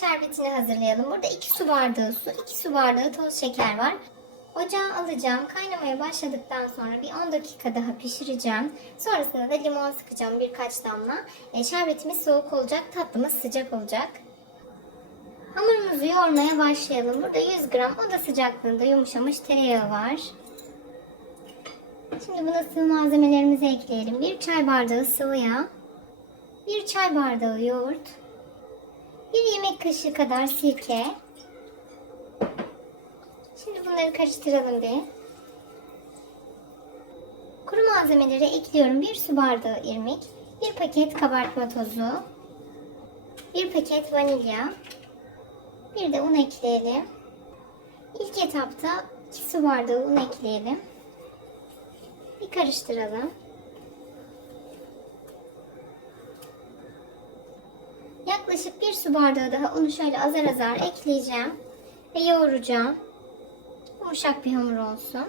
şerbetini hazırlayalım. Burada 2 su bardağı su, 2 su bardağı toz şeker var. Ocağa alacağım. Kaynamaya başladıktan sonra bir 10 dakika daha pişireceğim. Sonrasında da limon sıkacağım birkaç damla. E, şerbetimiz soğuk olacak, tatlımız sıcak olacak. Hamurumuzu yoğurmaya başlayalım. Burada 100 gram oda sıcaklığında yumuşamış tereyağı var. Şimdi buna sıvı malzemelerimizi ekleyelim. 1 çay bardağı sıvı yağ, 1 çay bardağı yoğurt, 1 yemek kaşığı kadar sirke. Şimdi bunları karıştıralım bir. Kuru malzemeleri ekliyorum. 1 su bardağı irmik, 1 paket kabartma tozu, 1 paket vanilya, bir de un ekleyelim. İlk etapta 2 su bardağı un ekleyelim. Bir karıştıralım. Yaklaşık bir su bardağı daha unu şöyle azar azar ekleyeceğim. Ve yoğuracağım. Yumuşak bir hamur olsun.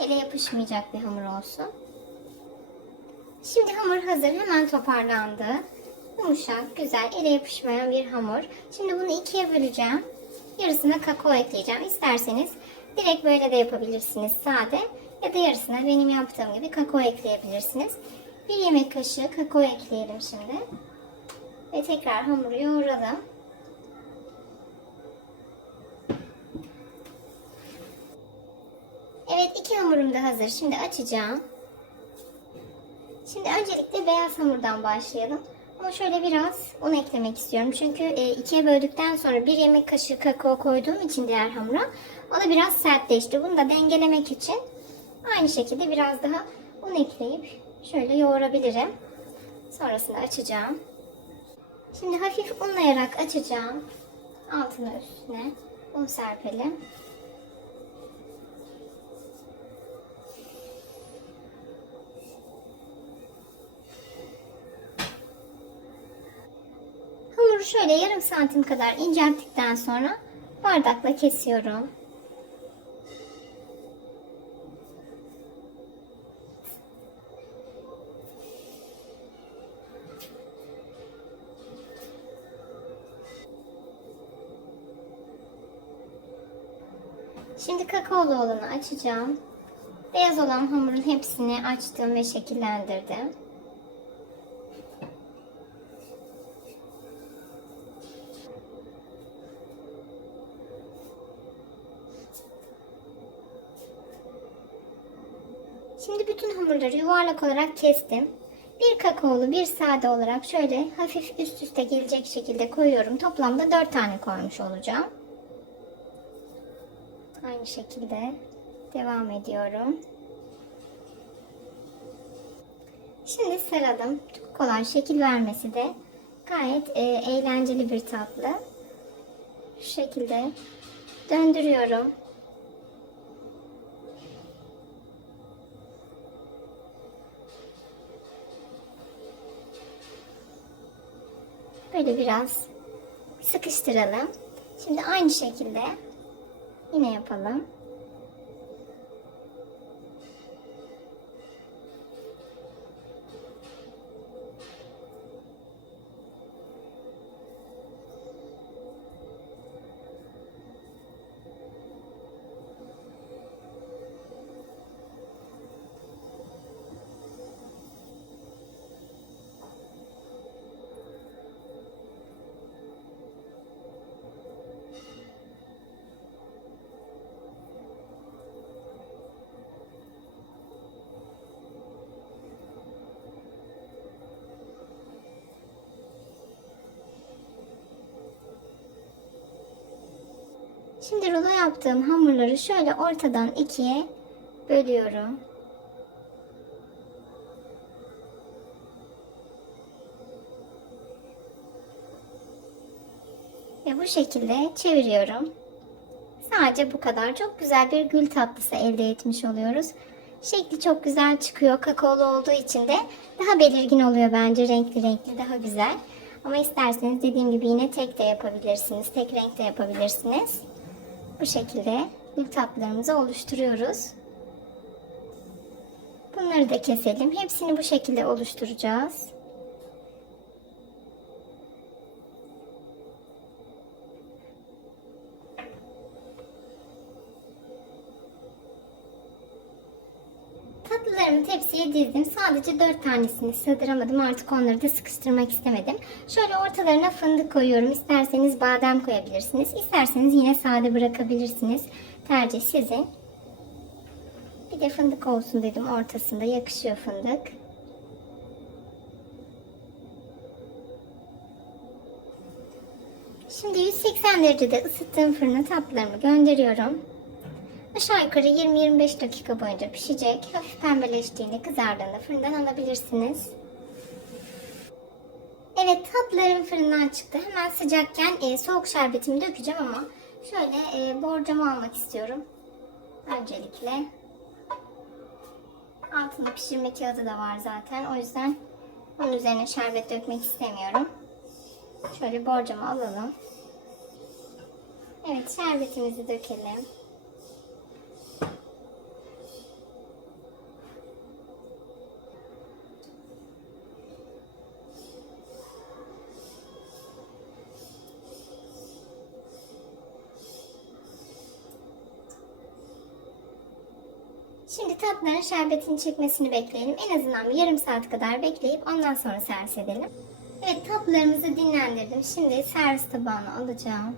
Ele yapışmayacak bir hamur olsun. Şimdi hamur hazır. Hemen toparlandı. Yumuşak, güzel, ele yapışmayan bir hamur. Şimdi bunu ikiye böleceğim. Yarısına kakao ekleyeceğim. İsterseniz direkt böyle de yapabilirsiniz sade. Ya da yarısına benim yaptığım gibi kakao ekleyebilirsiniz. Bir yemek kaşığı kakao ekleyelim şimdi. Ve tekrar hamuru yoğuralım. Evet iki hamurum da hazır. Şimdi açacağım. Şimdi öncelikle beyaz hamurdan başlayalım. Ama şöyle biraz un eklemek istiyorum. Çünkü e, ikiye böldükten sonra bir yemek kaşığı kakao koyduğum için diğer hamura o da biraz sertleşti. Bunu da dengelemek için aynı şekilde biraz daha un ekleyip şöyle yoğurabilirim. Sonrasında açacağım. Şimdi hafif unlayarak açacağım. Altına üstüne un serpelim. Hamuru şöyle yarım santim kadar incelttikten sonra bardakla kesiyorum. Şimdi kakaolu olanı açacağım. Beyaz olan hamurun hepsini açtım ve şekillendirdim. Şimdi bütün hamurları yuvarlak olarak kestim. Bir kakaolu, bir sade olarak şöyle hafif üst üste gelecek şekilde koyuyorum. Toplamda 4 tane koymuş olacağım. Aynı şekilde devam ediyorum. Şimdi sıraladım. Çok kolay şekil vermesi de gayet e, eğlenceli bir tatlı. Şu şekilde döndürüyorum. Böyle biraz sıkıştıralım. Şimdi aynı şekilde yine yapalım. Şimdi rulo yaptığım hamurları şöyle ortadan ikiye bölüyorum. Ve bu şekilde çeviriyorum. Sadece bu kadar. Çok güzel bir gül tatlısı elde etmiş oluyoruz. Şekli çok güzel çıkıyor. Kakaolu olduğu için de daha belirgin oluyor bence. Renkli renkli daha güzel. Ama isterseniz dediğim gibi yine tek de yapabilirsiniz. Tek renk de yapabilirsiniz. Bu şekilde gül oluşturuyoruz. Bunları da keselim. Hepsini bu şekilde oluşturacağız. Tatlılarımı tepsiye dizdim. Sadece 4 tanesini sığdıramadım. Artık onları da sıkıştırmak istemedim. Şöyle ortalarına fındık koyuyorum. İsterseniz badem koyabilirsiniz. İsterseniz yine sade bırakabilirsiniz. Tercih sizin. Bir de fındık olsun dedim ortasında. Yakışıyor fındık. Şimdi 180 derecede ısıttığım fırına tatlılarımı gönderiyorum. Aşağı yukarı 20-25 dakika boyunca pişecek. Hafif pembeleştiğinde kızardığında fırından alabilirsiniz. Evet tatlılarım fırından çıktı. Hemen sıcakken e, soğuk şerbetimi dökeceğim ama şöyle e, borcamı almak istiyorum. Öncelikle. Altında pişirme kağıdı da var zaten. O yüzden bunun üzerine şerbet dökmek istemiyorum. Şöyle borcamı alalım. Evet şerbetimizi dökelim. Şimdi tatlıların şerbetini çekmesini bekleyelim. En azından bir yarım saat kadar bekleyip ondan sonra servis edelim. Evet tatlılarımızı dinlendirdim. Şimdi servis tabağına alacağım.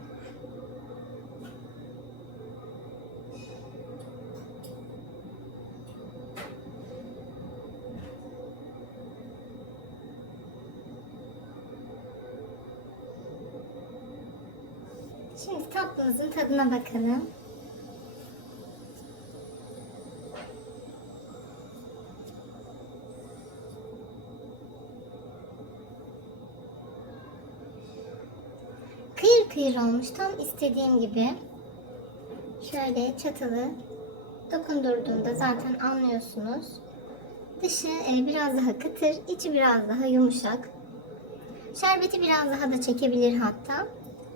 Şimdi tatlımızın tadına bakalım. Kıyır olmuş. Tam istediğim gibi. Şöyle çatalı dokundurduğunda zaten anlıyorsunuz. Dışı e, biraz daha kıtır, içi biraz daha yumuşak. Şerbeti biraz daha da çekebilir hatta.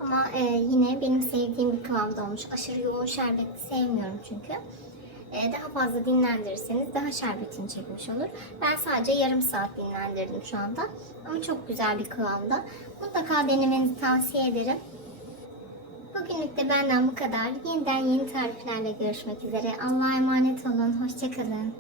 Ama e, yine benim sevdiğim bir kıvamda olmuş. Aşırı yoğun şerbetli sevmiyorum çünkü. E, daha fazla dinlendirirseniz daha şerbetini çekmiş olur. Ben sadece yarım saat dinlendirdim şu anda. Ama çok güzel bir kıvamda. Mutlaka denemenizi tavsiye ederim. Bugünlük de benden bu kadar. Yeniden yeni tariflerle görüşmek üzere. Allah'a emanet olun. Hoşçakalın.